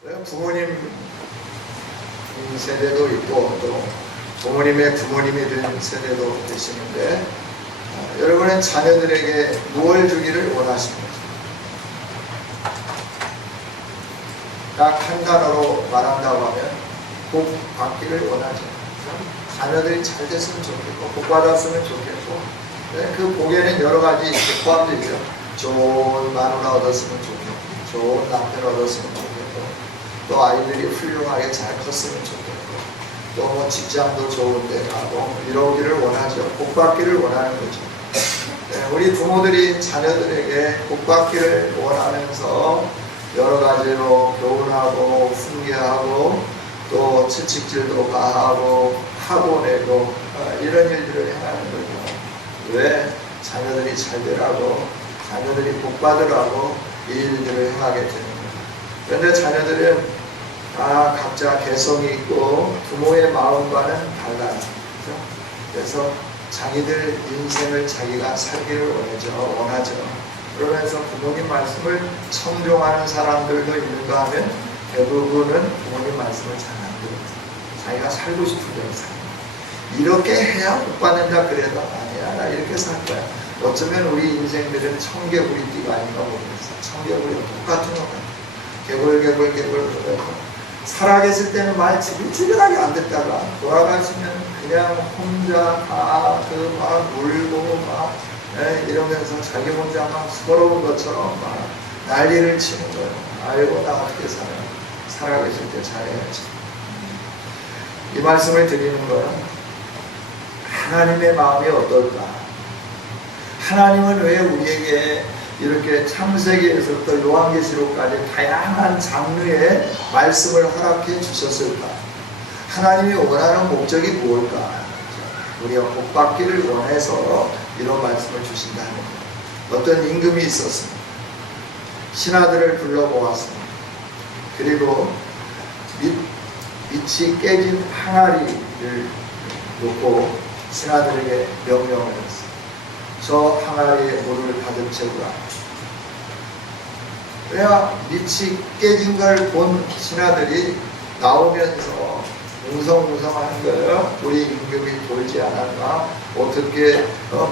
부모님 세대도 있고 또 부모님의 부모님이 된 세대도 계시는데 여러분은 자녀들에게 무엇을 주기를 원하십니까? 딱 한 단어로 말한다고 하면 복 받기를 원하죠. 자녀들이 잘 됐으면 좋겠고 복 받았으면 좋겠고 그 복에는 여러 가지 포함되어 있죠. 좋은 마누라 얻었으면 좋겠고 좋은 남편 얻었으면 좋겠고 또 아이들이 훌륭하게 잘 컸으면 좋겠고 또 뭐 직장도 좋은데 가고 이러기를 원하죠. 복 받기를 원하는 거죠. 우리 부모들이 자녀들에게 복 받기를 원하면서 여러 가지로 교훈하고 훈계하고 또 채찍질도 가하고 하고 내고 이런 일들을 행하는 거죠. 왜? 자녀들이 잘 되라고 자녀들이 복 받으라고 이 일들을 행하게 되는 거예요. 그런데 자녀들은 각자 개성이 있고 부모의 마음과는 달라요. 그렇죠? 그래서 자기들 인생을 자기가 살기를 원하죠. 그러면서 부모님 말씀을 청종하는 사람들도 있는가 하면 대부분은 부모님 말씀을 잘 안 들어요. 자기가 살고 싶은 대로 살아요. 이렇게 해야 복 받는다 그래도 아니야. 나 이렇게 살 거야. 어쩌면 우리 인생들은 청개구리띠가 아닌가 모르겠어. 청개구리가 똑같은 것 같아. 개굴 살아계실 때는 말 지글지글하게 안 듣다가 돌아가시면 그냥 혼자 막 울고 막 이러면서 자기 혼자 막 서러운 것처럼 막 난리를 치는 거예요. 아이고 나 어떻게 살아계실 때 잘해야지. 이 말씀을 드리는 거예요. 하나님의 마음이 어떨까? 하나님은 왜 우리에게 이렇게 창세기에서부터 요한계시록까지 다양한 장르의 말씀을 허락해 주셨을까? 하나님이 원하는 목적이 무엇일까? 우리가 복 받기를 원해서 이런 말씀을 주신다는 거예요. 어떤 임금이 있었습니다. 신하들을 불러모았습니다. 그리고 밑이 깨진 항아리를 놓고 신하들에게 명령을 했습니다. 저 항아리에 물을 가득 채우라. 그래야 밑이 깨진 걸 본 신하들이 나오면서 웅성웅성하는 거예요. 우리 임금이 돌지 않았나? 어떻게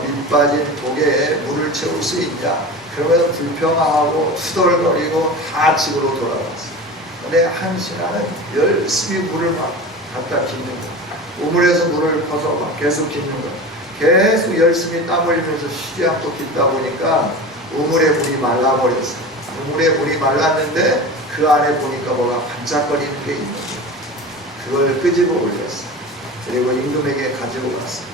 밑 빠진 독에 물을 채울 수 있냐? 그러면서 불평하고 투덜거리고 다 집으로 돌아갔어요. 근데 한 신하는 열심히 물을 막 갖다 깃는 거예요. 우물에서 물을 퍼서 막 계속 깃는 거예요. 계속 열심히 땀 흘리면서 쉬지 않고 깃다 보니까 우물의 물이 말라버렸어요. 우물의 물이 말랐는데 그 안에 보니까 뭐가 반짝거리는 게 있는 거예요. 그걸 끄집어 올렸어요. 그리고 임금에게 가지고 갔어요.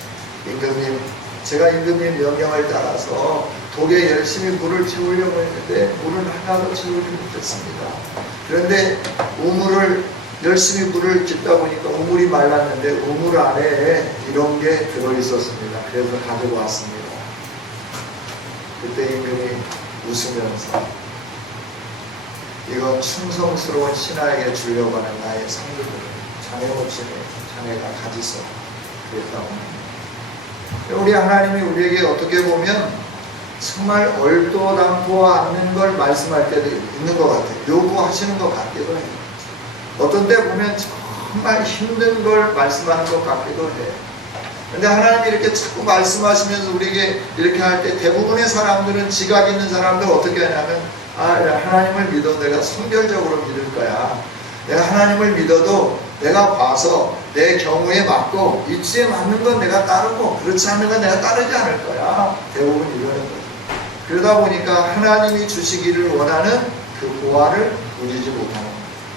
임금님, 제가 임금님 명령을 따라서 독에 열심히 물을 채우려고 했는데 물은 하나도 채우지 못했습니다. 그런데 우물을 열심히 물을 깃다 보니까 우물이 말랐는데 우물 안에 이런 게 들어있었습니다. 그래서 가지고 왔습니다. 그때 임금이 웃으면서 이건 충성스러운 신하에게 주려고 하는 나의 상급을 자네 없이는 자네가 가지소 그랬다고 합니다. 우리 하나님이 우리에게 어떻게 보면 정말 얼도 담고 않는 걸 말씀할 때도 있는 것 같아요. 요구하시는 것 같기도 해요. 어떤 때 보면 정말 힘든 걸 말씀하는 것 같기도 해요. 근데 하나님이 이렇게 자꾸 말씀하시면서 우리에게 이렇게 할 때 대부분의 사람들은 지각 있는 사람들 어떻게 하냐면 하나님을 믿어 내가 성결적으로 믿을 거야. 내가 하나님을 믿어도 내가 봐서 내 경우에 맞고 이치에 맞는 건 내가 따르고 그렇지 않는 건 내가 따르지 않을 거야. 대부분 이러는 거죠. 그러다 보니까 하나님이 주시기를 원하는 그 보화를 누리지 못하는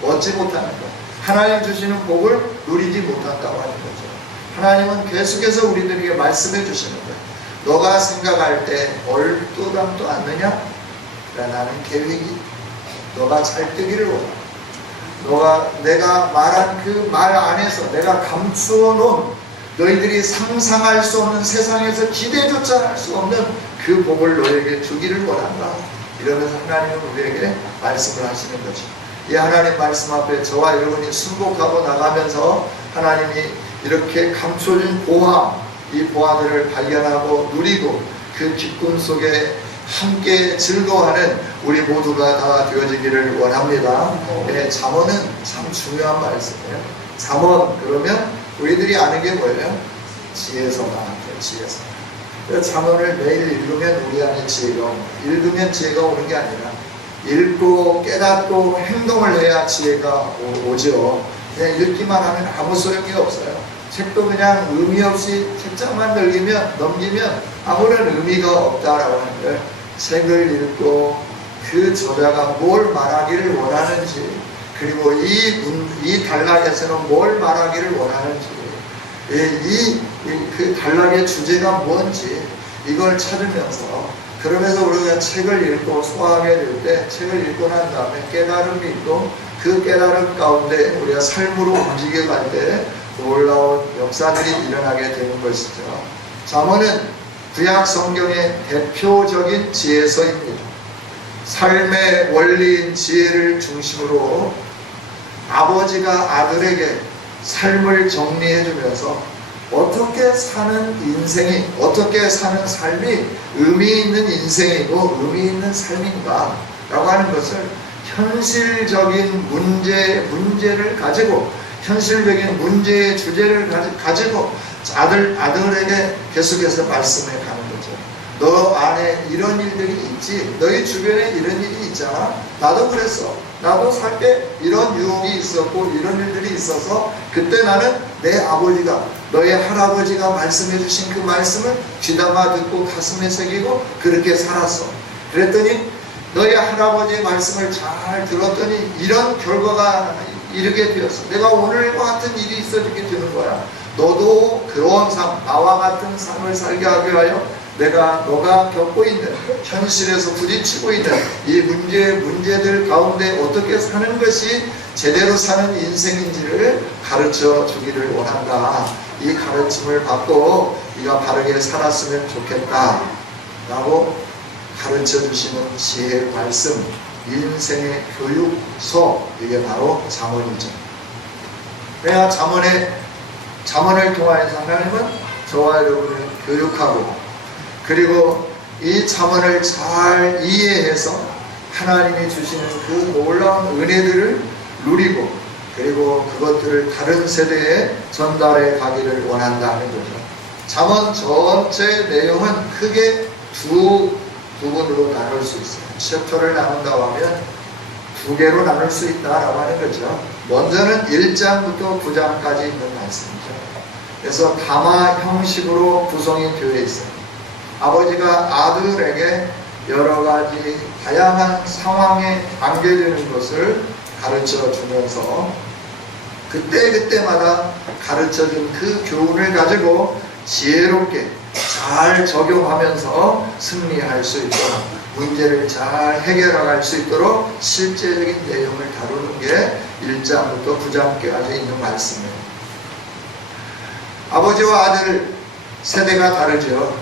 거예요. 얻지 못하는 거예요. 하나님 주시는 복을 누리지 못한다고 하는 거죠. 하나님은 계속해서 우리들에게 말씀해 주시는 거예요. 너가 생각할 때 얼도 담도 않느냐? 나는 계획이 너가 잘 되기를 원해. 내가 말한 그 말 안에서 내가 감추어 놓은 너희들이 상상할 수 없는 세상에서 기대조차 할 수 없는 그 복을 너에게 주기를 원한다. 이러면서 하나님은 우리에게 말씀을 하시는 거죠. 이 하나님 말씀 앞에 저와 여러분이 순복하고 나가면서 하나님이 이렇게 감춰진 보화, 이 보화들을 발견하고 누리고 그 기쁨 속에 함께 즐거워하는 우리 모두가 다 되어지기를 원합니다. 네, 잠언은 참 중요한 말씀이에요. 잠언 그러면 우리들이 아는 게 뭐예요? 지혜서 나왔죠. 지혜서. 잠언을 매일 읽으면 우리 안에 지혜가 옵니다. 읽으면 지혜가 오는 게 아니라 읽고 깨닫고 행동을 해야 지혜가 오죠. 그냥 읽기만 하면 아무 소용이 없어요. 책도 그냥 의미 없이 책장만 넘기면 아무런 의미가 없다라고 하는데, 책을 읽고 그 저자가 뭘 말하기를 원하는지, 그리고 이 단락에서는 뭘 말하기를 원하는지, 그 단락의 주제가 뭔지 이걸 찾으면서, 그러면서 우리가 책을 읽고 소화하게 될 때 책을 읽고 난 다음에 깨달음이 있고 그 깨달음 가운데 우리가 삶으로 움직여 갈 때 놀라운 역사들이 일어나게 되는 것이죠. 잠언은 구약 성경의 대표적인 지혜서입니다. 삶의 원리인 지혜를 중심으로 아버지가 아들에게 삶을 정리해 주면서 어떻게 사는 인생이, 어떻게 사는 삶이 의미 있는 인생이고 의미 있는 삶인가 라고 하는 것을 현실적인 문제를 가지고, 현실적인 문제의 주제를 가지고 아들에게 계속해서 말씀해 가는 거죠. 너 안에 이런 일들이 있지, 너희 주변에 이런 일이 있잖아. 나도 그랬어. 나도 살 때 이런 유혹이 있었고 이런 일들이 있어서 그때 나는 내 아버지가, 너의 할아버지가 말씀해 주신 그 말씀을 귀담아 듣고 가슴에 새기고 그렇게 살았어. 그랬더니 너의 할아버지의 말씀을 잘 들었더니 이런 결과가 이르게 되었어. 내가 오늘과 같은 일이 있어지게 되는 거야. 너도 그런 삶, 나와 같은 삶을 살게 하기 위하여 너가 겪고 있는, 현실에서 부딪히고 있는 이 문제들 가운데 어떻게 사는 것이 제대로 사는 인생인지를 가르쳐 주기를 원한다. 이 가르침을 받고 네가 바르게 살았으면 좋겠다 라고 가르쳐 주시는 지혜의 말씀, 인생의 교육서, 이게 바로 잠언이죠. 그래야 잠언을 통하여서 하나님은 저와 여러분을 교육하고, 그리고 이 잠언을 잘 이해해서 하나님이 주시는 그 놀라운 은혜들을 누리고, 그리고 그것들을 다른 세대에 전달해 가기를 원한다는 거죠. 잠언 전체 내용은 크게 두 부분으로 나눌 수 있어요. 챕터를 나눈다고 하면 두 개로 나눌 수 있다라고 하는 거죠. 먼저는 1장부터 9장까지 있는 말씀이죠. 그래서 담화 형식으로 구성이 되어 있어요. 아버지가 아들에게 여러 가지 다양한 상황에 관계되는 것을 가르쳐 주면서 그때마다 가르쳐 준 그 교훈을 가지고 지혜롭게 잘 적용하면서 승리할 수 있도록, 문제를 잘 해결할 수 있도록 실제적인 내용을 다루는 게 1장부터 9장까지 있는 말씀이에요. 아버지와 아들 세대가 다르죠.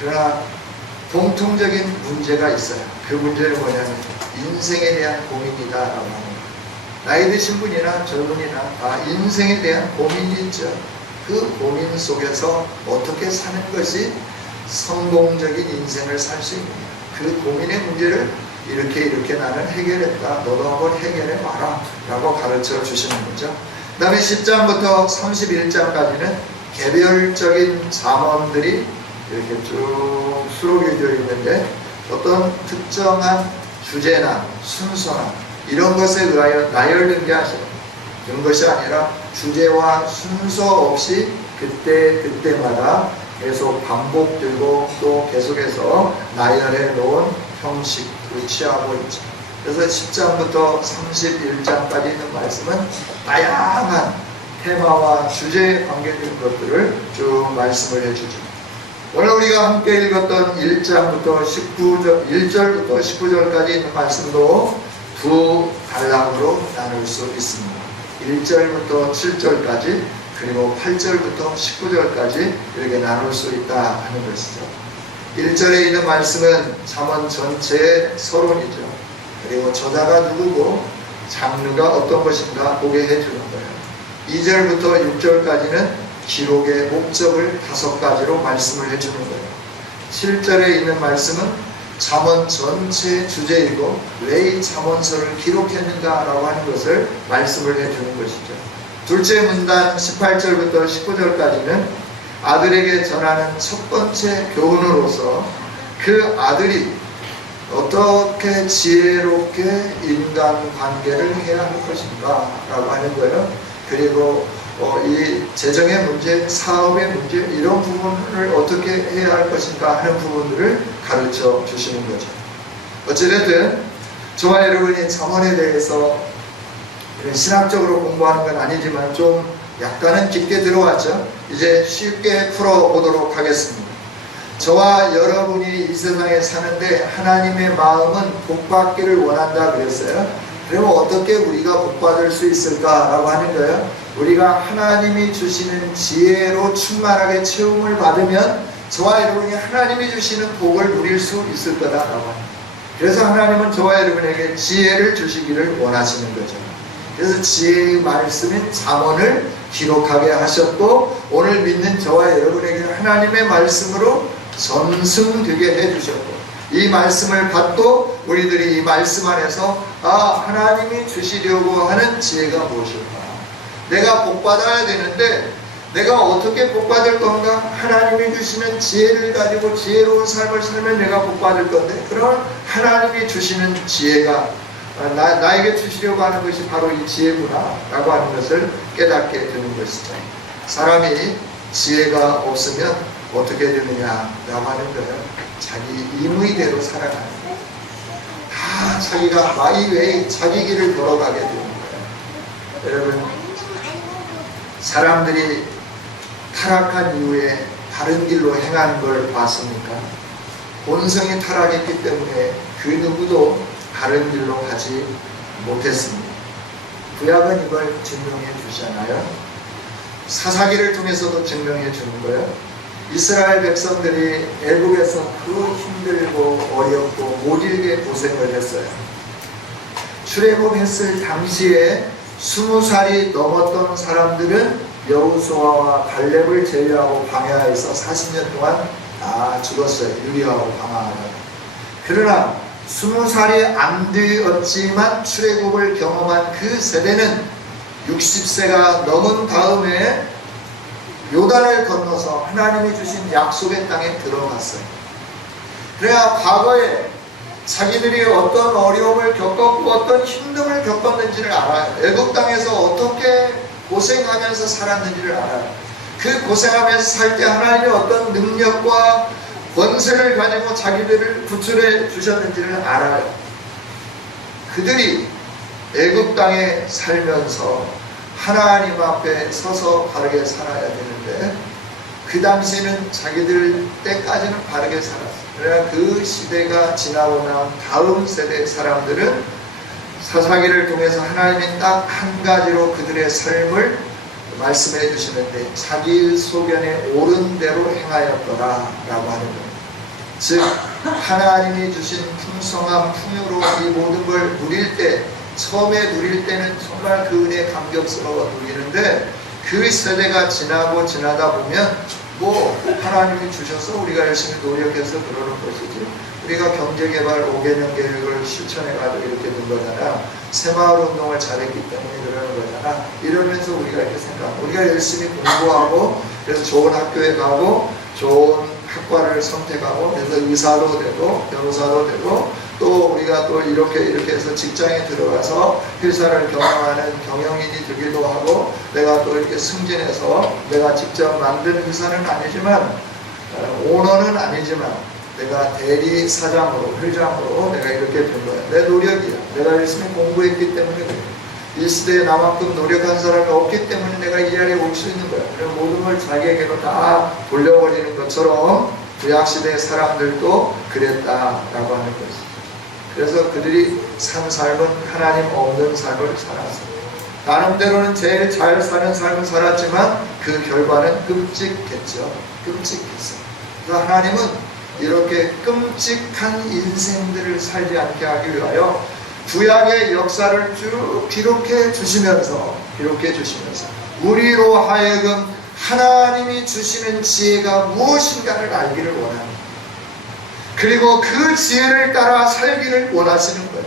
그러나 공통적인 문제가 있어요. 그 문제는 뭐냐면 인생에 대한 고민이다라고 하는 거예요. 나이 드신 분이나 젊은이나 다 인생에 대한 고민이 있죠. 그 고민 속에서 어떻게 사는 것이 성공적인 인생을 살 수 있느냐, 그 고민의 문제를 이렇게 나는 해결했다, 너도 한번 해결해 봐라 라고 가르쳐 주시는 거죠. 그 다음에 10장부터 31장까지는 개별적인 잠언들이 이렇게 쭉 수록이 되어 있는데, 어떤 특정한 주제나 순서나 이런 것에 의하여 나열된 게 아니라, 그런 것이 아니라 주제와 순서 없이 그때마다 계속 반복되고 또 계속해서 나열해 놓은 형식을 취하고 있죠. 그래서 10장부터 31장까지 있는 말씀은 다양한 테마와 주제에 관계된 것들을 쭉 말씀을 해주죠. 오늘 우리가 함께 읽었던 1절부터 19절까지 있는 말씀도 두 단락으로 나눌 수 있습니다. 1절부터 7절까지, 그리고 8절부터 19절까지 이렇게 나눌 수 있다 하는 것이죠. 1절에 있는 말씀은 잠언 전체의 서론이죠. 그리고 저자가 누구고 장르가 어떤 것인가 보게 해주는 거예요. 2절부터 6절까지는 기록의 목적을 5가지로 말씀을 해주는 거예요. 7절에 있는 말씀은 잠언 전체 주제이고 왜 이 잠언서를 기록했는가라고 하는 것을 말씀을 해주는 것이죠. 둘째 문단 18절부터 19절까지는 아들에게 전하는 첫 번째 교훈으로서 그 아들이 어떻게 지혜롭게 인간관계를 해야 할 것인가 라고 하는 거예요. 그리고 이 재정의 문제, 사업의 문제, 이런 부분을 어떻게 해야 할 것인가 하는 부분들을 가르쳐 주시는 거죠. 어찌됐든 저와 여러분이 잠언에 대해서 신학적으로 공부하는 건 아니지만 좀 약간은 깊게 들어왔죠. 이제 쉽게 풀어보도록 하겠습니다. 저와 여러분이 이 세상에 사는데 하나님의 마음은 복받기를 원한다 그랬어요. 그러면 어떻게 우리가 복받을 수 있을까라고 하는 거예요. 우리가 하나님이 주시는 지혜로 충만하게 채움을 받으면 저와 여러분이 하나님이 주시는 복을 누릴 수 있을 거다라고 합니다. 그래서 하나님은 저와 여러분에게 지혜를 주시기를 원하시는 거죠. 그래서 지혜의 말씀인 잠언을 기록하게 하셨고 오늘 믿는 저와 여러분에게 하나님의 말씀으로 전승되게 해주셨고 이 말씀을 받고 우리들이 이 말씀 안에서 하나님이 주시려고 하는 지혜가 무엇일까? 내가 복받아야 되는데 내가 어떻게 복받을 건가? 하나님이 주시는 지혜를 가지고 지혜로운 삶을 살면 내가 복받을 건데 그럼 하나님이 주시는 지혜가 나에게 주시려고 하는 것이 바로 이 지혜구나 라고 하는 것을 깨닫게 되는 것이죠. 사람이 지혜가 없으면 어떻게 되느냐 라고 하는 거예요. 자기 임의대로 살아가는 거예요. 다 자기가 마이웨이 자기 길을 걸어가게 되는 거예요. 여러분, 사람들이 타락한 이후에 다른 길로 행하는 걸 봤습니까? 본성이 타락했기 때문에 그 누구도 다른 길로 가지 못했습니다. 구약은 이걸 증명해 주잖아요. 사사기를 통해서도 증명해 주는 거예요. 이스라엘 백성들이 애국에서 그 힘들고 어렵고 모질게 고생을 했어요. 출애굽했을 당시에 20살이 넘었던 사람들은 여호수아와 갈렙을 제외하고 광야에서 40년 동안 다 죽었어요. 유리하고 방황하다가. 그러나 20살이 안 되었지만 출애굽을 경험한 그 세대는 60세가 넘은 다음에 요단을 건너서 하나님이 주신 약속의 땅에 들어갔어요. 그래야 과거에 자기들이 어떤 어려움을 겪었고 어떤 힘듦을 겪었는지를 알아요. 애국 땅에서 어떻게 고생하면서 살았는지를 알아요. 그 고생하면서 살 때 하나님의 어떤 능력과 권세를 가지고 자기들을 구출해 주셨는지를 알아요. 그들이 애국 땅에 살면서 하나님 앞에 서서 바르게 살아야 되는데 그 당시에는 자기들 때까지는 바르게 살았어요. 그러나 그 시대가 지나고 난 다음 세대 사람들은 사사기를 통해서 하나님이 딱 한 가지로 그들의 삶을 말씀해 주시는데 자기 소견에 옳은 대로 행하였더라 라고 하는 거예요. 즉 하나님이 주신 풍성한 풍요로 이 모든 걸 누릴 때 처음에 누릴 때는 정말 그 은혜 감격스러워 누리는데 그 세대가 지나고 지나다 보면 하나님이 주셔서 우리가 열심히 노력해서 그러는 것이지 우리가 경제개발 5개년 계획을 실천해가지고 이렇게 된 거잖아. 새마을 운동을 잘했기 때문에 그러는 거잖아. 이러면서 우리가 이렇게 생각하고 우리가 열심히 공부하고 그래서 좋은 학교에 가고 좋은 학과를 선택하고 그래서 의사도 되고 변호사도 되고 또 우리가 또 이렇게 해서 직장에 들어가서 회사를 경영하는 경영인이 되기도 하고 내가 또 이렇게 승진해서 내가 직접 만든 회사는 아니지만 오너는 아니지만 내가 대리 사장으로 회장으로 내가 이렇게 된 거야. 내 노력이야. 내가 열심히 공부했기 때문에 그래. 이 시대에 나만큼 노력한 사람이 없기 때문에 내가 이 자리에 올 수 있는 거야. 그래서 모든 걸 자기에게로 다 돌려버리는 것처럼 구약시대의 사람들도 그랬다라고 하는 것이죠. 그래서 그들이 산 삶은 하나님 없는 삶을 살았어요. 나름대로는 제일 잘 사는 삶을 살았지만 그 결과는 끔찍했죠. 끔찍했어요. 그래서 하나님은 이렇게 끔찍한 인생들을 살지 않게 하기 위하여 구약의 역사를 쭉 기록해 주시면서 우리로 하여금 하나님이 주시는 지혜가 무엇인가를 알기를 원합니다. 그리고 그 지혜를 따라 살기를 원하시는 거예요.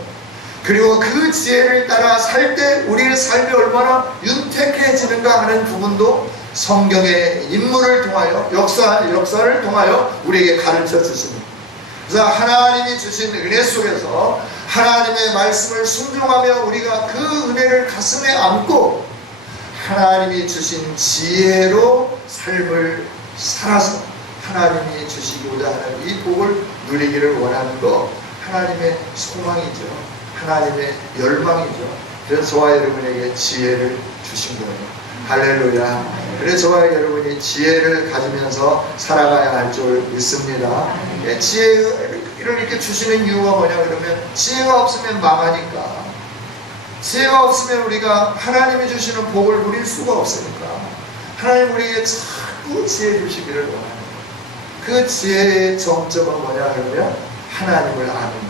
그리고 그 지혜를 따라 살 때 우리의 삶이 얼마나 윤택해지는가 하는 부분도 성경의 인물을 통하여 역사를 통하여 우리에게 가르쳐 주십니다. 그래서 하나님이 주신 은혜 속에서 하나님의 말씀을 순종하며 우리가 그 은혜를 가슴에 안고 하나님이 주신 지혜로 삶을 살아서 하나님이 주시고자 하는 이 복을 누리기를 원하는 것, 하나님의 소망이죠. 하나님의 열망이죠. 그래서 저와 여러분에게 지혜를 주신 거예요. 할렐루야. 그래서 저와 여러분이 지혜를 가지면서 살아가야 할 줄 믿습니다. 지혜를 이렇게 주시는 이유가 뭐냐 그러면 지혜가 없으면 망하니까. 지혜가 없으면 우리가 하나님이 주시는 복을 누릴 수가 없으니까 하나님 우리에게 자꾸 지혜 주시기를 원하는 거예요. 그 지혜의 정점은 뭐냐 그러면 하나님을 아는 거예요.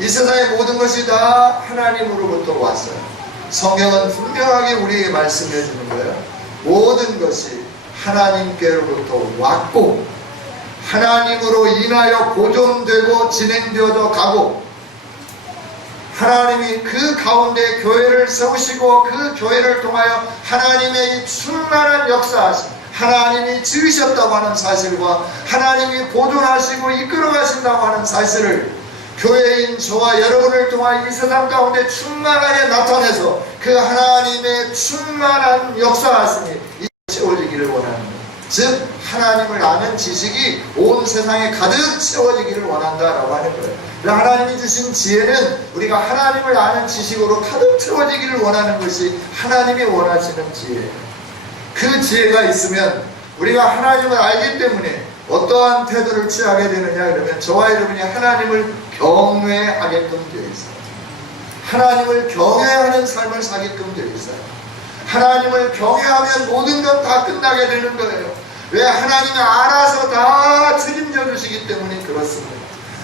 이 세상의 모든 것이 다 하나님으로부터 왔어요. 성경은 분명하게 우리에게 말씀해 주는 거예요. 모든 것이 하나님께로부터 왔고 하나님으로 인하여 보존되고 진행되어져 가고 하나님이 그 가운데 교회를 세우시고 그 교회를 통하여 하나님의 이 충만한 역사하심, 하나님이 지으셨다고 하는 사실과 하나님이 보존하시고 이끌어 가신다고 하는 사실을 교회인 저와 여러분을 통하여 이 세상 가운데 충만하게 나타내서 그 하나님의 충만한 역사하심이 채워지기를 원하는 거예요. 즉 하나님을 아는 지식이 온 세상에 가득 채워지기를 원한다라고 하는 거예요. 하나님이 주신 지혜는 우리가 하나님을 아는 지식으로 가득 채워지기를 원하는 것이 하나님이 원하시는 지혜예요. 그 지혜가 있으면 우리가 하나님을 알기 때문에 어떠한 태도를 취하게 되느냐 그러면 저와 여러분이 하나님을 경외하게끔 되어 있어요. 하나님을 경외하는 삶을 살게끔 되어 있어요. 하나님을 경외하면 모든 것 다 끝나게 되는 거예요. 왜? 하나님이 알아서 다 책임져 주시기 때문에 그렇습니다.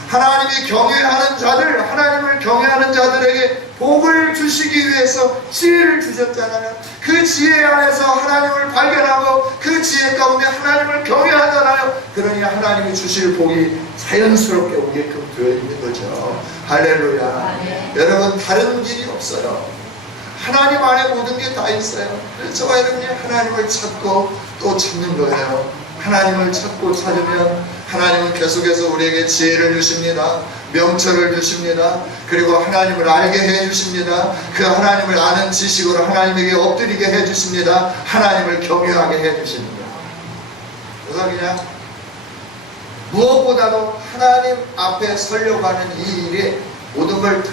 하나님이 경외하는 자들, 하나님을 경외하는 자들에게 복을 주시기 위해서 지혜를 주셨잖아요. 그 지혜 안에서 하나님을 발견하고 그 지혜 가운데 하나님을 경외하잖아요. 그러니 하나님이 주실 복이 자연스럽게 오게끔 되어 있는 거죠. 할렐루야. 네. 여러분 다른 길이 없어요. 하나님 안에 모든 게 다 있어요. 그래서 저와 여러분이 하나님을 찾고 또 찾는 거예요. 하나님을 찾고 찾으면 하나님은 계속해서 우리에게 지혜를 주십니다. 명철을 주십니다. 그리고 하나님을 알게 해주십니다. 그 하나님을 아는 지식으로 하나님에게 엎드리게 해주십니다. 하나님을 경외하게 해주십니다. 그래서 그냥 무엇보다도 하나님 앞에 서려고 하는 이 일에 모든 걸 다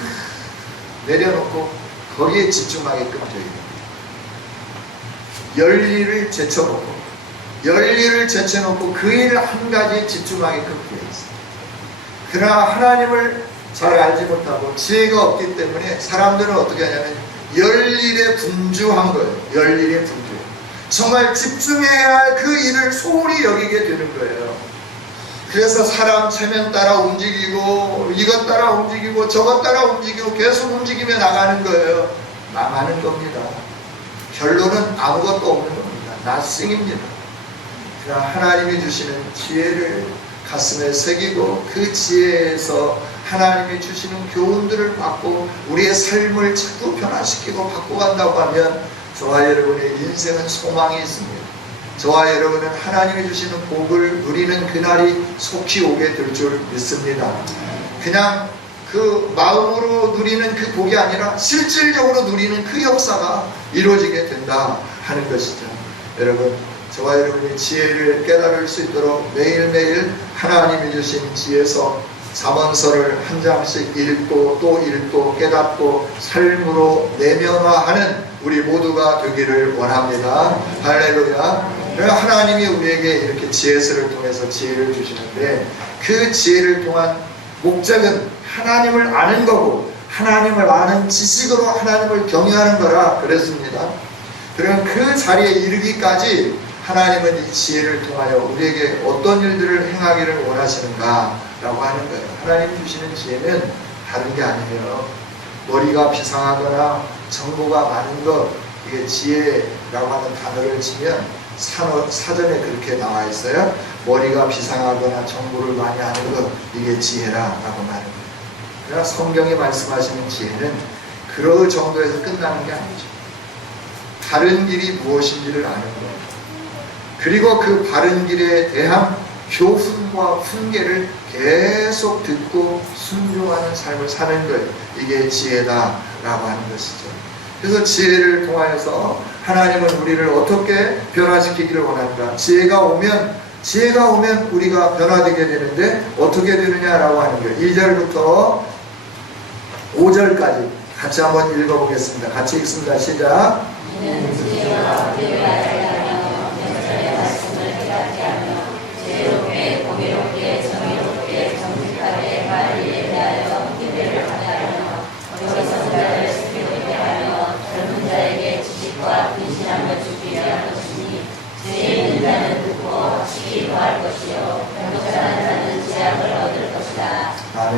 내려놓고 거기에 집중하게끔 되어 있습니다. 열일을 제쳐놓고 그 일을 한 가지에 집중하게끔 되어 있습니다. 그러나 하나님을 잘 알지 못하고 지혜가 없기 때문에 사람들은 어떻게 하냐면 열일에 분주한 거예요. 열일에 분주. 정말 집중해야 할 그 일을 소홀히 여기게 되는 거예요. 그래서 사람 체면 따라 움직이고 이것 따라 움직이고 저것 따라 움직이고 계속 움직이며 나가는 거예요. 망하는 겁니다. 결론은 아무것도 없는 겁니다. 나싱입니다. 그러나 하나님이 주시는 지혜를 가슴에 새기고 그 지혜에서 하나님이 주시는 교훈들을 받고 우리의 삶을 자꾸 변화시키고 바꿔간다고 하면 저와 여러분의 인생은 소망이 있습니다. 저와 여러분은 하나님이 주시는 복을 누리는 그날이 속히 오게 될 줄 믿습니다. 그냥 그 마음으로 누리는 그 복이 아니라 실질적으로 누리는 그 역사가 이루어지게 된다 하는 것이죠. 여러분, 저와 여러분이 지혜를 깨달을 수 있도록 매일매일 하나님이 주신 지혜서 잠언서를 한 장씩 읽고 또 읽고 깨닫고 삶으로 내면화하는 우리 모두가 되기를 원합니다. 할렐루야. 하나님이 우리에게 이렇게 지혜서를 통해서 지혜를 주시는데 그 지혜를 통한 목적은 하나님을 아는 거고 하나님을 아는 지식으로 하나님을 경외하는 거라 그랬습니다. 그럼 그 자리에 이르기까지 하나님은 이 지혜를 통하여 우리에게 어떤 일들을 행하기를 원하시는가 라고 하는 거예요. 하나님 주시는 지혜는 다른 게 아니에요. 머리가 비상하거나 정보가 많은 것, 이게 지혜라고 하는 단어를 치면 사전에 그렇게 나와 있어요. 머리가 비상하거나 정보를 많이 하는 것, 이게 지혜라라고 말합니다. 그러나 성경이 말씀하시는 지혜는 그럴 정도에서 끝나는 게 아니죠. 바른 길이 무엇인지를 아는 것, 그리고 그 바른 길에 대한 교훈과 훈계를 계속 듣고 순종하는 삶을 사는 것, 이게 지혜다라고 하는 것이죠. 그래서 지혜를 통하여서 하나님은 우리를 어떻게 변화시키기를 원한다. 지혜가 오면 우리가 변화되게 되는데 어떻게 되느냐라고 하는 거예요. 2절부터 5절까지 같이 한번 읽어보겠습니다. 같이 읽습니다. 시작. 이는 지혜와 지혜를 알려하며 명철의 말씀을 깨닫게 하며 지혜롭게 공의롭게 정의롭게 정직하게 말을 예배하여 기대를 하게 하며 어리석은 자를 시키게 하며 젊은 자에게 지식과 근신함을 주기 위한 것이니 지혜 있는 자는 듣고 지식이 더할 것이요 명철한 자는 지약을 얻을 것이다. 아멘.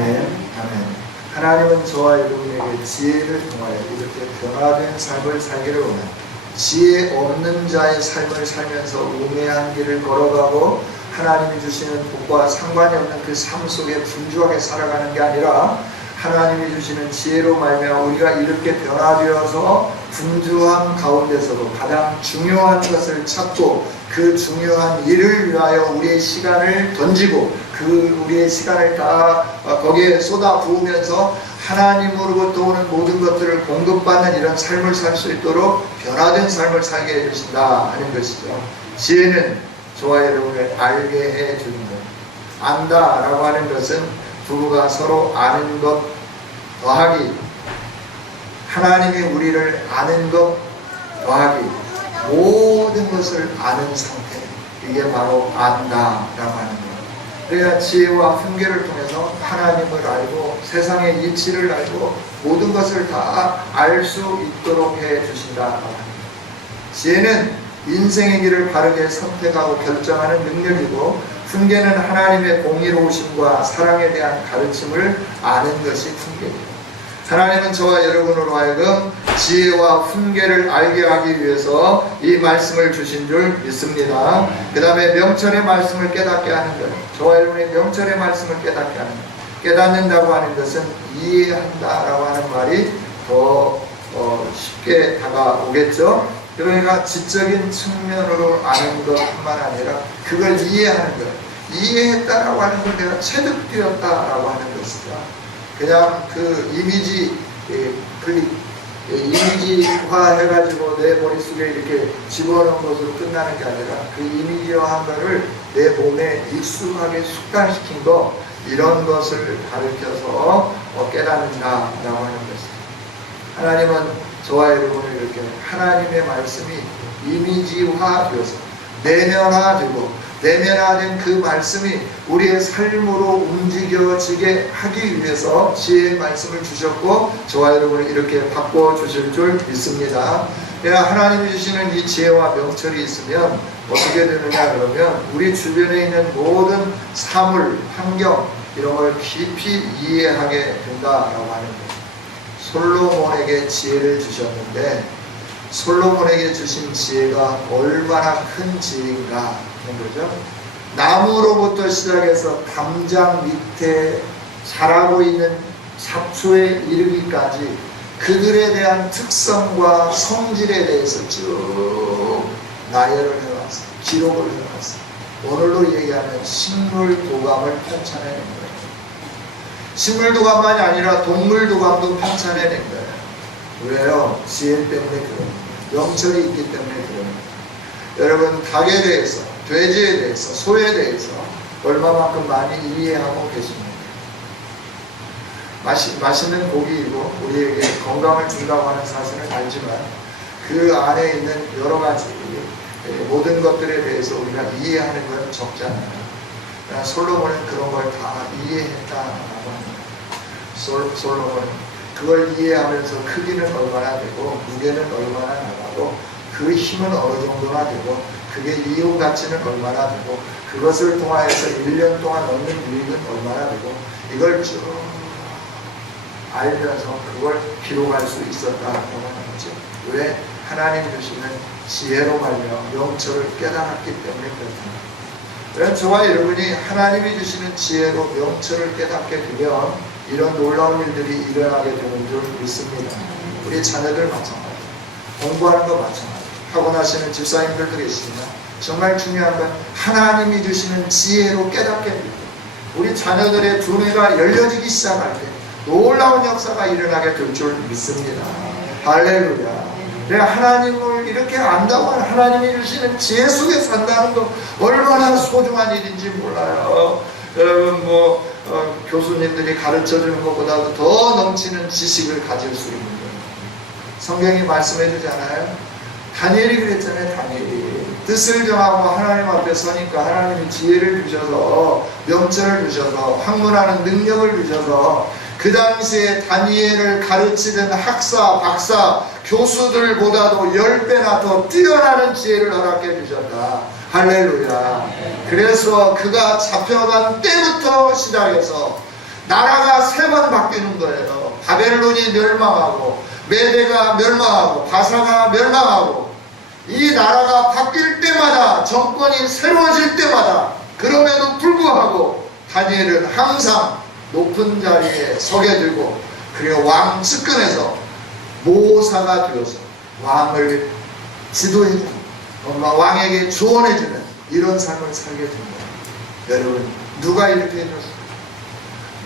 아멘. 하나님은 저와 여러분에게 지혜를 통하여 이렇게 변화된 삶을 살기를 원합니다. 지혜 없는 자의 삶을 살면서 우매한 길을 걸어가고 하나님이 주시는 복과 상관이 없는 그 삶 속에 분주하게 살아가는 게 아니라 하나님이 주시는 지혜로 말미암아 우리가 이렇게 변화되어서 분주한 가운데서도 가장 중요한 것을 찾고 그 중요한 일을 위하여 우리의 시간을 던지고 그 우리의 시간을 다 거기에 쏟아 부으면서 하나님으로부터 오는 모든 것들을 공급받는 이런 삶을 살 수 있도록 변화된 삶을 살게 해주신다 하는 것이죠. 지혜는 저와 여러분을 알게 해주는 것. 안다라고 하는 것은 부부가 서로 아는 것 더하기, 하나님이 우리를 아는 것 더하기, 모든 것을 아는 상태, 이게 바로 안다라고 하는 것. 그래야 지혜와 훈계를 통해서 하나님을 알고 세상의 이치를 알고 모든 것을 다 알 수 있도록 해 주신다라고 합니다. 지혜는 인생의 길을 바르게 선택하고 결정하는 능력이고, 훈계는 하나님의 공의로우심과 사랑에 대한 가르침을 아는 것이 훈계입니다. 하나님은 저와 여러분으로 하여금 지혜와 훈계를 알게 하기 위해서 이 말씀을 주신 줄 믿습니다. 그 다음에 명철의 말씀을 깨닫게 하는 것, 저와 여러분의 명철의 말씀을 깨닫게 하는 것. 깨닫는다고 하는 것은 이해한다라고 하는 말이 더 쉽게 다가오겠죠. 그러니까 지적인 측면으로 아는 것뿐만 아니라 그걸 이해하는 것, 이해했다라고 하는 걸 내가 체득되었다라고 하는 것이다. 그냥 그 이미지 이미지화 해가지고 내 머릿속에 이렇게 집어넣은 것으로 끝나는 게 아니라 그 이미지화한 거를 내 몸에 익숙하게 습관시킨 거, 이런 것을 가르쳐서 깨닫는다라고 하는 것입니다. 하나님은 저와 여러분을 이렇게 하나님의 말씀이 이미지화되어서 내면화된 그 말씀이 우리의 삶으로 움직여지게 하기 위해서 지혜의 말씀을 주셨고 저와 여러분을 이렇게 바꿔주실 줄 믿습니다. 하나님이 주시는 이 지혜와 명철이 있으면 어떻게 되느냐 그러면 우리 주변에 있는 모든 사물, 환경 이런 걸 깊이 이해하게 된다라고 하는 거예요. 솔로몬에게 지혜를 주셨는데 솔로몬에게 주신 지혜가 얼마나 큰 지혜인가 하는 거죠. 나무로부터 시작해서 담장 밑에 자라고 있는 잡초에 이르기까지 그들에 대한 특성과 성질에 대해서 쭉 나열을 해왔어요. 기록을 해왔어요. 오늘로 얘기하면 식물도감을 편찬해낸 거예요. 식물도감만이 아니라 동물도감도 편찬해낸 거예요. 왜요? 지혜 때문에 그런 거예요. 명철이 있기 때문에 그런 거예요. 여러분, 닭에 대해서, 돼지에 대해서, 소에 대해서 얼마만큼 많이 이해하고 계십니까? 맛있는 고기이고 우리에게 건강을 준다고 하는 사실은 알지만 그 안에 있는 여러 가지 모든 것들에 대해서 우리가 이해하는 건 적잖아요. 솔로몬은 그런 걸 다 이해했다라고 합니다. 솔로몬은 그걸 이해하면서 크기는 얼마나 되고 무게는 얼마나 나가고 그 힘은 어느 정도나 되고 그게 이용 가치는 얼마나 되고 그것을 통하여서 1년 동안 얻는 유익은 얼마나 되고 이걸 쭉 알면서 그걸 기록할 수 있었다라고 하는 거죠. 왜? 하나님 주시는 지혜로 말미암아 명철을 깨달았기 때문에 그렇습니다. 그래서 저와 여러분이 하나님이 주시는 지혜로 명철을 깨닫게 되면 이런 놀라운 일들이 일어나게 되는 줄 믿습니다. 우리 자녀들 마찬가지, 공부하는 거 마찬가지, 학원하시는 집사님들도 계십니다. 정말 중요한 건 하나님이 주시는 지혜로 깨닫게 됩니다. 우리 자녀들의 두뇌가 열려지기 시작할 때 놀라운 역사가 일어나게 될 줄 믿습니다. 할렐루야. 내가 하나님을 이렇게 안다고 하는 하나님이 주시는 지혜 속에 산다는 거 얼마나 소중한 일인지 몰라요. 여러분 교수님들이 가르쳐주는 것보다도 더 넘치는 지식을 가질 수 있는 거예요. 성경이 말씀해 주잖아요. 다니엘이 그랬잖아요. 다니엘이 뜻을 정하고 하나님 앞에 서니까 하나님이 지혜를 주셔서 명철을 주셔서 학문하는 능력을 주셔서 그 당시에 다니엘을 가르치던 학사, 박사, 교수들보다도 10배나 더 뛰어나는 지혜를 허락해 주셨다. 할렐루야. 그래서 그가 잡혀간 때부터 시작해서 나라가 3번 바뀌는 거예요. 바벨론이 멸망하고 메대가 멸망하고 바사가 멸망하고 이 나라가 바뀔 때마다 정권이 새로워질 때마다 그럼에도 불구하고 다니엘은 항상 높은 자리에 서게 되고 그리고 왕 측근에서 모사가 되어서 왕을 지도해주는 왕에게 조언해주는 이런 삶을 살게 됩니다. 여러분 누가 이렇게 해줬을까요?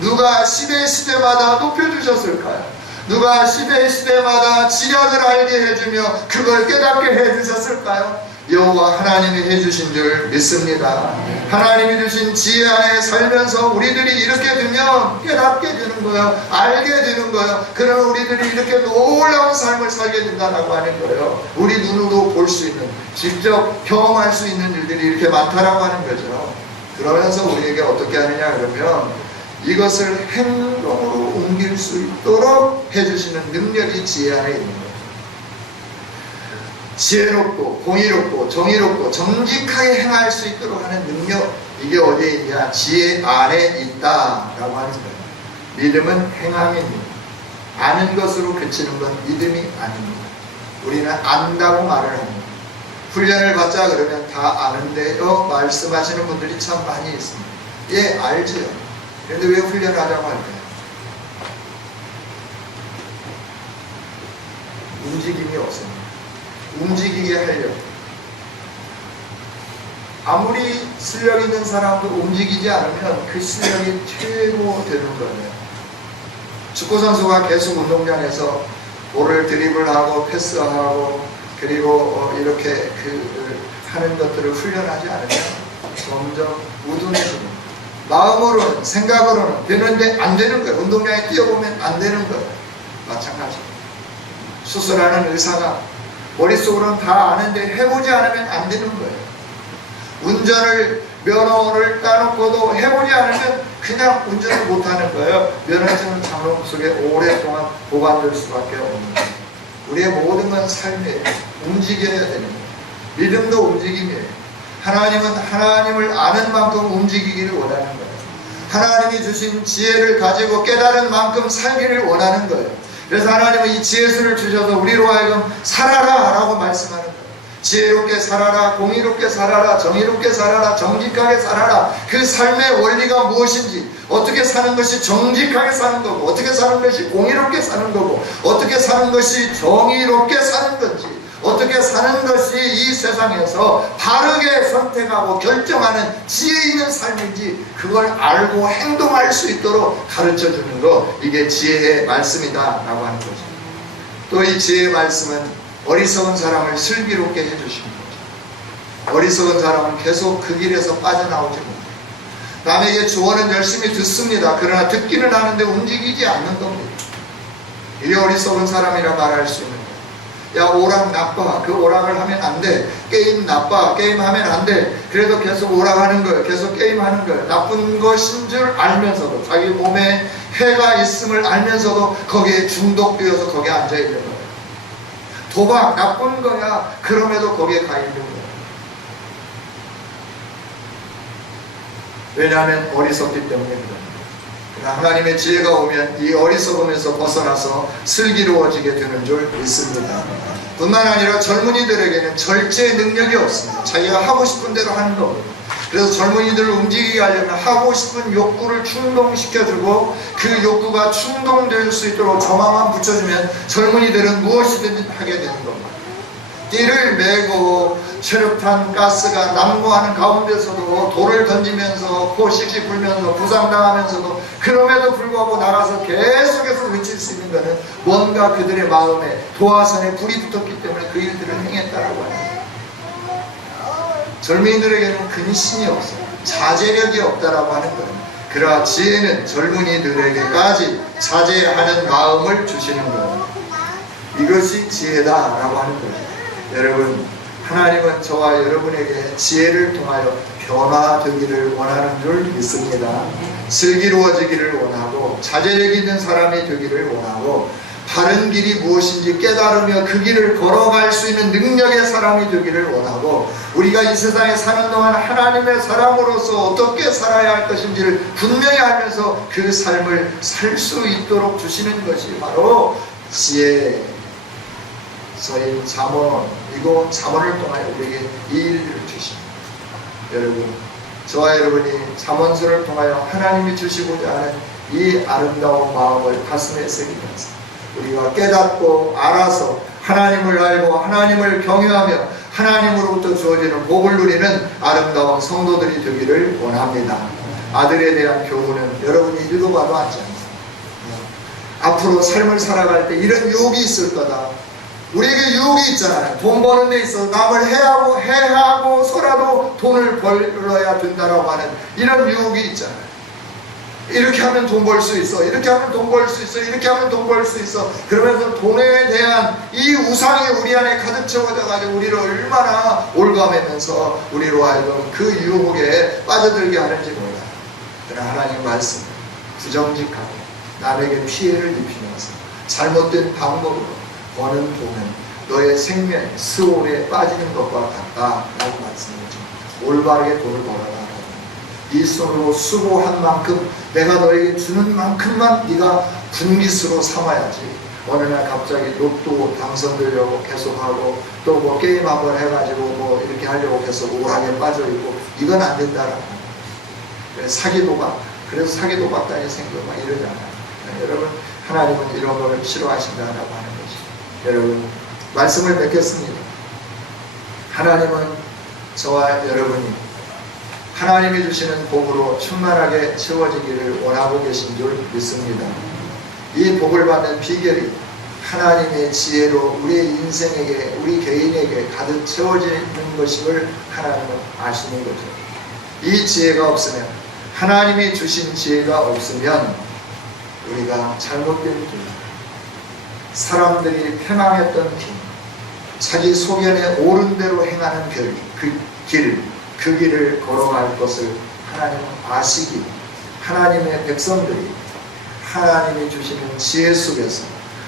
누가 시대마다 높여주셨을까요? 누가 시대마다 지략을 알게 해주며 그걸 깨닫게 해주셨을까요? 여호와 하나님이 해주신 줄 믿습니다. 하나님이 주신 지혜 안에 살면서 우리들이 이렇게 되면 깨닫게 되는 거예요. 알게 되는 거예요. 그러면 우리들이 이렇게 놀라운 삶을 살게 된다고 하는 거예요. 우리 눈으로 볼 수 있는, 직접 경험할 수 있는 일들이 이렇게 많다라고 하는 거죠. 그러면서 우리에게 어떻게 하느냐 그러면 이것을 행동으로 옮길 수 있도록 해주시는 능력이 지혜 안에 있는 거예요. 지혜롭고 공의롭고 정의롭고 정직하게 행할 수 있도록 하는 능력, 이게 어디에 있냐? 지혜 안에 있다라고 하는 거예요. 믿음은 행함입니다. 아는 것으로 그치는 건 믿음이 아닙니다. 우리는 안다고 말을 합니다. 훈련을 받자 그러면 다 아는데요 말씀하시는 분들이 참 많이 있습니다. 예, 알죠. 그런데 왜 훈련을 하자고 할까요? 움직임이 없습니다. 움직이게 하려고. 아무리 실력 있는 사람도 움직이지 않으면 그 실력이 최고 되는 거예요. 축구선수가 계속 운동장에서 볼을 드리블하고 패스하고 그리고 이렇게 하는 것들을 훈련하지 않으면 점점 우둔해집니다. 마음으로는 생각으로는 되는데 안 되는 거예요. 운동장에 뛰어보면 안 되는 거예요. 마찬가지입니다. 수술하는 의사가 머릿속으로는 다 아는데 해보지 않으면 안 되는 거예요. 운전을 면허를 따놓고도 해보지 않으면 그냥 운전을 못하는 거예요. 면허증은 장롱 속에 오랫동안 보관될 수밖에 없는 거예요. 우리의 모든 건 삶이에요. 움직여야 되는 거예요. 믿음도 움직임이에요. 하나님은 하나님을 아는 만큼 움직이기를 원하는 거예요. 하나님이 주신 지혜를 가지고 깨달은 만큼 살기를 원하는 거예요. 그래서 하나님은 이 지혜수를 주셔서 우리로 하여금 살아라 라고 말씀하는 거예요. 지혜롭게 살아라, 공의롭게 살아라, 정의롭게 살아라, 정직하게 살아라. 그 삶의 원리가 무엇인지, 어떻게 사는 것이 정직하게 사는 거고, 어떻게 사는 것이 공의롭게 사는 거고, 어떻게 사는 것이 정의롭게 사는 건지, 어떻게 사는 것이 이 세상에서 바르게 선택하고 결정하는 지혜 있는 삶인지 그걸 알고 행동할 수 있도록 가르쳐주는 거, 이게 지혜의 말씀이다 라고 하는 거죠. 또 이 지혜의 말씀은 어리석은 사람을 슬기롭게 해주시는 거죠. 어리석은 사람은 계속 그 길에서 빠져나오지 못해요. 남에게 조언은 열심히 듣습니다. 그러나 듣기는 하는데 움직이지 않는 겁니다. 이게 어리석은 사람이라 말할 수 있는 거예요. 야, 오락 나빠. 그 오락을 하면 안 돼. 게임 나빠. 게임 하면 안 돼. 그래도 계속 오락하는 거예요. 계속 게임하는 거예요. 나쁜 것인 줄 알면서도, 자기 몸에 해가 있음을 알면서도 거기에 중독되어서 거기에 앉아있는 거예요. 도박 나쁜 거야. 그럼에도 거기에 가 있는 거예요. 왜냐하면 어리석기 때문에 그래요. 하나님의 지혜가 오면 이 어리석음에서 벗어나서 슬기로워지게 되는 줄 믿습니다. 뿐만 아니라 젊은이들에게는 절제 능력이 없습니다. 자기가 하고 싶은 대로 하는 겁니다. 그래서 젊은이들을 움직이게 하려면 하고 싶은 욕구를 충동시켜주고 그 욕구가 충동될 수 있도록 저망만 붙여주면 젊은이들은 무엇이든 하게 되는 겁니다. 띠를 메고 최루탄 가스가 난무하는 가운데서도 돌을 던지면서 코 씩씩 불면서 부상당하면서도 그럼에도 불구하고 나가서 계속해서 외칠 수 있는 것은 뭔가 그들의 마음에 도화선에 불이 붙었기 때문에 그 일들을 행했다라고 합니다. 젊은이들에게는 근신이 없어요. 자제력이 없다라고 하는 거예요. 그러나 지혜는 젊은이들에게까지 자제하는 마음을 주시는 거예요. 이것이 지혜다라고 하는 거예요. 여러분, 하나님은 저와 여러분에게 지혜를 통하여 변화되기를 원하는 줄 믿습니다. 슬기로워지기를 원하고 자제력 있는 사람이 되기를 원하고 바른 길이 무엇인지 깨달으며 그 길을 걸어갈 수 있는 능력의 사람이 되기를 원하고 우리가 이 세상에 사는 동안 하나님의 사람으로서 어떻게 살아야 할 것인지를 분명히 알면서 그 삶을 살 수 있도록 주시는 것이 바로 지혜서인 잠언이고 잠언을 통하여 우리에게 이 일을 주십니다. 여러분, 저와 여러분이 잠언서를 통하여 하나님이 주시고자 하는 이 아름다운 마음을 가슴에 새기면서 우리가 깨닫고 알아서 하나님을 알고 하나님을 경외하며 하나님으로부터 주어지는 복을 누리는 아름다운 성도들이 되기를 원합니다. 아들에 대한 교훈은 여러분이 읽어봐도 알지 않습니다. 앞으로 삶을 살아갈 때 이런 유혹이 있을 거다. 우리에게 유혹이 있잖아요. 돈 버는 데 있어 남을 해하고서라도 돈을 벌어야 된다라고 하는 이런 유혹이 있잖아요. 이렇게 하면 돈 벌 수 있어. 이렇게 하면 돈 벌 수 있어. 이렇게 하면 돈 벌 수 있어. 그러면서 돈에 대한 이 우상이 우리 안에 가득 채워져 가지고 우리를 얼마나 올가매면서 우리로 하여금 그 유혹에 빠져들게 하는지 몰라요. 그러나 하나님 말씀 부정직하고 남에게 피해를 입히면서 잘못된 방법으로 버는 돈은 너의 생명 스올에 빠지는 것과 같다라고 말씀하죠. 올바르게 돈을 벌어라. 네 손으로 수고한 만큼 내가 너에게 주는 만큼만 네가 분깃으로 삼아야지. 어느 날 갑자기 로또 당선되려고 계속하고 또 뭐 게임 한번 해가지고 뭐 이렇게 하려고 계속 우울하게 빠져있고 이건 안 된다라고. 사기도박, 그래서 사기도박단이 생기고 막 이러잖아요. 여러분, 하나님은 이런 거를 싫어하신다라고 하는 것이. 여러분, 말씀을 맺겠습니다. 하나님은 저와 여러분이 하나님이 주시는 복으로 충만하게 채워지기를 원하고 계신 줄 믿습니다. 이 복을 받는 비결이 하나님의 지혜로 우리의 인생에게, 우리 개인에게 가득 채워지는 것임을 하나님은 아시는 거죠. 이 지혜가 없으면, 하나님이 주신 지혜가 없으면 우리가 잘못된 길, 사람들이 패망했던 길, 자기 소견에 옳은 대로 행하는 그 길을 걸어갈 것을 하나님은 아시기, 하나님의 백성들이 하나님이 주시는 지혜 속에서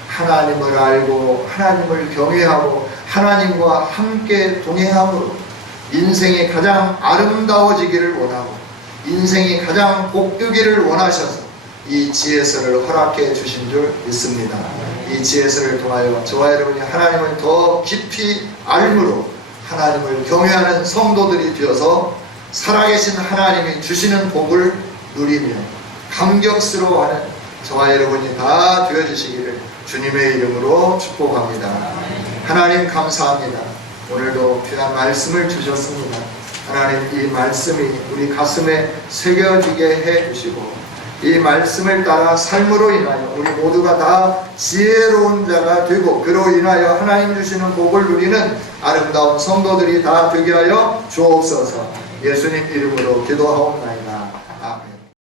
하나님을 알고 하나님을 경외하고 하나님과 함께 동행함으로 인생이 가장 아름다워지기를 원하고 인생이 가장 복되기를 원하셔서 이 지혜서를 허락해 주신 줄 믿습니다. 이 지혜서를 통하여 저와 여러분이 하나님을 더 깊이 알므로 하나님을 경외하는 성도들이 되어서 살아계신 하나님이 주시는 복을 누리며 감격스러워하는 저와 여러분이 다 되어주시기를 주님의 이름으로 축복합니다. 하나님 감사합니다. 오늘도 귀한 말씀을 주셨습니다. 하나님, 이 말씀이 우리 가슴에 새겨지게 해주시고 이 말씀을 따라 삶으로 인하여 우리 모두가 다 지혜로운 자가 되고 그로 인하여 하나님 주시는 복을 누리는 아름다운 성도들이 다 되게 하여 주옵소서. 예수님 이름으로 기도하옵나이다. 아멘.